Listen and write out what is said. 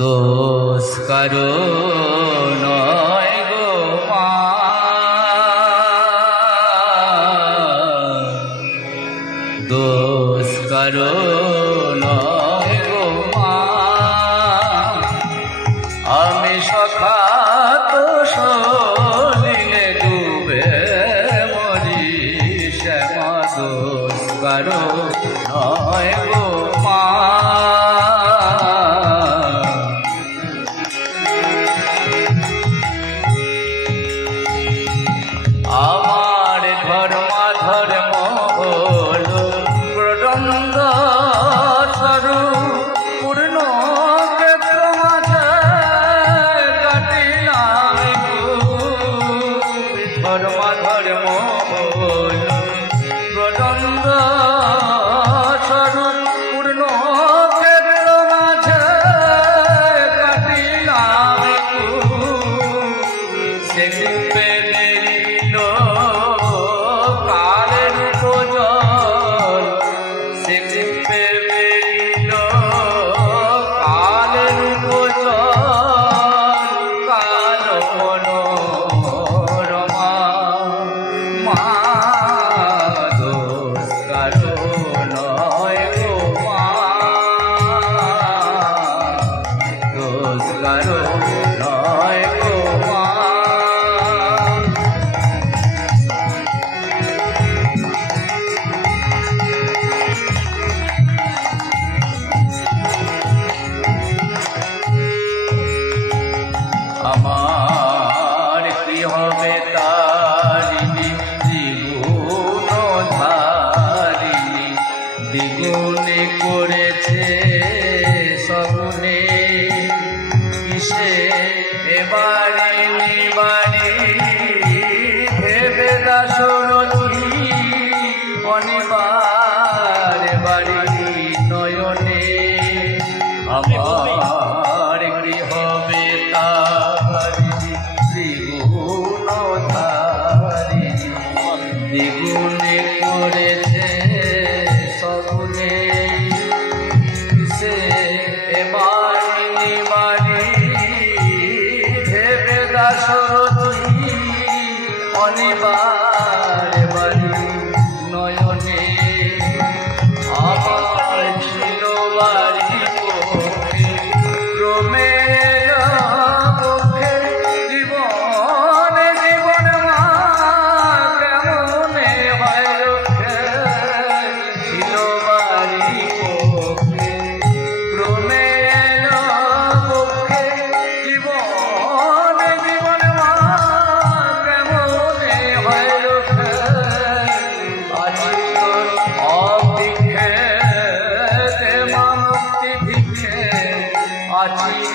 দোষ কারো নয় গো মা, দোষ কারো নয় গো মা। আমি সখা তো সলিলে ডুবে মরি, শ্যামা দোষ কারো নয় গো মা। আমার ধর্ম হল প্রদণ্ড সরু, পূর্ণ ক্ষেত্র মাঝে কাটিলাম ধর্ম হল প্রদণ্ড সরু, পূর্ণ ক্ষেত্র মাঝে কাটিলাম সে রূপে আমার কি হবে তারিণী দ্বিগুণ ধারিণী, দ্বিগুণে করেছে সগুণে, কিসে এবারে নিবারে ভেবে দাসরথী অনিবার বাড়ি নয়নে। আমার গৃহ দ্বিগুণে করেছে সগুণে, সে এবারি বাড়ি ভেবে দাসরথী অনিবার বাড়ি নয়নে। আমার ছিল বাড়ি পক্ষে ক্রমে আছি